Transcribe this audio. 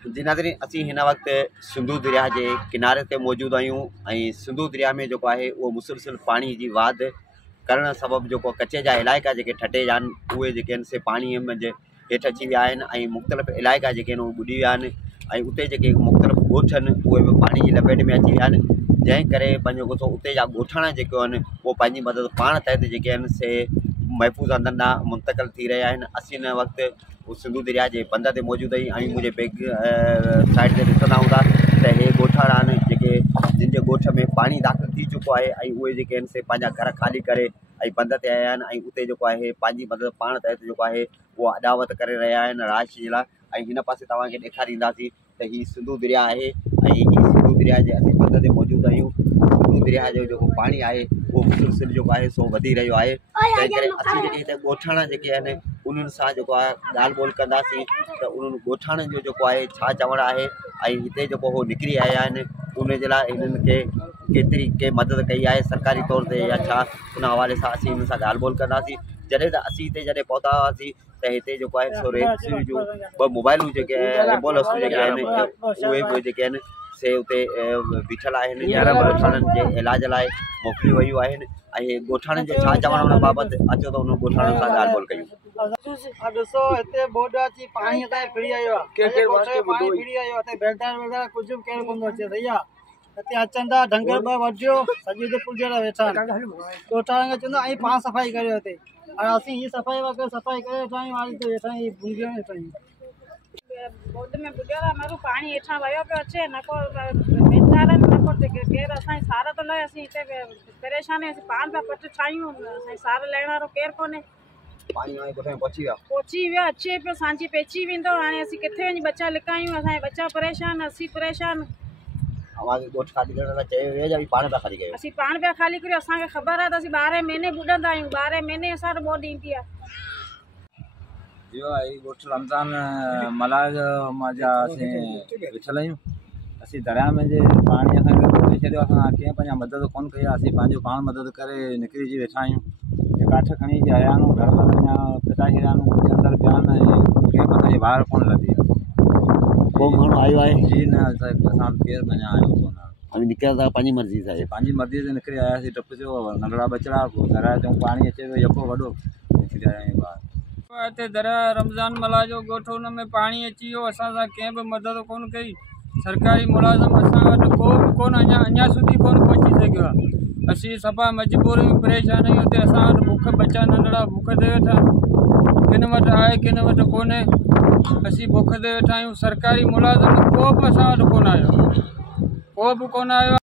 जी नाज़रीन, असीं हिन वक़्तु सिंधु दरिया के किनारे ते मौजूद आहियूं ऐं सिंधु दरिया में जेको आहे उहो मुसलसिल पाणी जी वाध करण सबबि जेको कचे जा इलाइक़ा जेके ठटे जा आहिनि उहे जेके आहिनि से पाणीअ में हेठि अची विया आहिनि ऐं मुख़्तलिफ़ इलाइक़ा जेके आहिनि उहे ॿुॾी विया आहिनि ऐं उते जेके मुख़्तलिफ़ ॻोठ आहिनि उहे बि पाणी जी लपेट में अची विया आहिनि, जंहिं करे पंहिंजो ॻोठो उते जा ॻोठाणा जेके आहिनि उहे पंहिंजी मदद पाण तहत जेके आहिनि से महफ़ूज़ हंधनि ॾांहुं मुंतक़िल थी रहिया आहिनि। असीं हिन वक़्तु सिंधु दरिया जे बंद ते मौजूद आहियूं ऐं मुंहिंजे बैक साइड ते ॾिसंदा हूंदा त हे ॻोठाणा आहिनि जेके जिन जे ॻोठ में पाणी दाख़िल थी चुको आहे ऐं उहे जेके आहिनि से पंहिंजा घर ख़ाली करे ऐं बंद ते आया आहिनि ऐं उते जेको आहे पंहिंजी मदद पाण तहत जेको आहे उहा अॾावत करे रहिया आहिनि राश जे लाइ। ऐं हिन पासे तव्हांखे ॾेखारींदासीं त हीअ सिंधु दरिया आहे ऐं हीअ सिंधु दरिया जे असीं बंद ते मौजूद आहियूं। सिंधु दरिया जो जेको पाणी आहे उहो मुसलसिल जेको आहे सो वधी रहियो आहे, तंहिं करे असीं जेके हिते ॻोठाणा जेके आहिनि उन्हनि सां जेको आहे ॻाल्हि ॿोल कंदासीं त उन्हनि ॻोठाणनि जो जेको आहे छा चवणु आहे ऐं हिते जेको उहो निकिरी आया आहिनि उन जे लाइ हिननि खे केतिरी के मदद कई आहे सरकारी तौर ते या छा, उन हवाले सां असीं हिन सां ॻाल्हि ॿोल कंदासीं। जॾहिं त असीं हिते जॾहिं पहुता हुआसीं त हिते जेको आहे सो रेस्क्यू जूं ॿ मोबाइलूं जेके एम्बुलेंसूं जेके आहिनि उहे बि जेके आहिनि से उते बीठल आहिनि, ॻोठाणनि जे इलाज लाइ मोकिलियूं वयूं आहिनि ऐं ॻोठाणनि जो छा चवणु हुन बाबति अचो त उन ॻोठाणनि सां ॻाल्हि ॿोल कयूं। ॾिसो हिते बोर्ड अची पाणी असांजे फिरी आयो आहे, पाणी फिरी आयो आहे, बेलदार वेलदार कुझु बि केरु कोन थो अचे भैया। हिते अचनि था ढंगर ॿ वढियो सॼी हिते पुल जे लाइ वेठा आहिनि, ॻोठाणनि खे चवंदा ऐं पाण सफ़ाई करियो हिते, हाणे असीं हीअ सफ़ाई वग़ैरह सफ़ाई करे वेठा आहियूं, हाणे हिते वेठा आहियूं भूंगियूं वेठा आहियूं। बोर्ड में ॿुधियो आहे माण्हू पाणी हेठां वियो पियो अचे, न को बेलदार न को केरु असांजी सार थो लहे, असीं हिते परेशान आहियूं, असीं पाण पिया पट ठाहियूं, असांजी सार लहण वारो केरु कोन्हे। पाणी पहुची वियो अचे पियो, सांची पेची वेंदो, हाणे असीं किथे वञी बचा लिकायूं, असांजा बचा परेशान, असीं परेशान। असीं पाण पिया ख़ाली करियो, असांखे ख़बर आहे त असीं 12 महीने ॿुॾंदा आहियूं, 12 महीने असां बोर्ड ईंदी आहे। इहो आहे ॻोठ रमज़ान मल्हाज मां जा असीं वेठल आहियूं, असीं दरिया में जे पाणी असांखे रोके छॾियो, असां कंहिं पंहिंजा मदद कोन कई आहे, असीं पंहिंजो पाण मदद करे निकिरी जी वेठा आहियूं। काठ खणी जे आया आहियूं, घर में अञा पिता छॾिया आहियूं, अंदरि पिया आहिनि ऐं कंहिं बि असांजे ॿाहिरि कोन लधी आहे। को माण्हू आयो आहे? जी न, असां केरु अञा आयो कोन आहे, निकिरिया था पंहिंजी मर्ज़ी सां? पंहिंजी मर्ज़ी ते निकिरी आयासीं, टप थियो नंढड़ा बचड़ा, घर चऊं पाणी अचे पियो यको वॾो, निकिरी आया आहियूं ॿाहिरि। हिते दरिया रमज़ान मला जो ॻोठ, हुन में पाणी अची वियो, असां सां कंहिं बि मदद कोन कई, सरकारी मुलाज़िम असां वटि को बि कोन अञा सुधी कोन पहुची सघियो आहे। असीं सफ़ा मजबूरी में परेशान आहियूं, हुते असां वटि बुख बचा नंढड़ा बुख ते वेठा, किन वटि आहे किन वटि कोन्हे, असीं बुख ते वेठा आहियूं। सरकारी मुलाज़िम को बि असां वटि कोन आयो, को बि कोन आयो।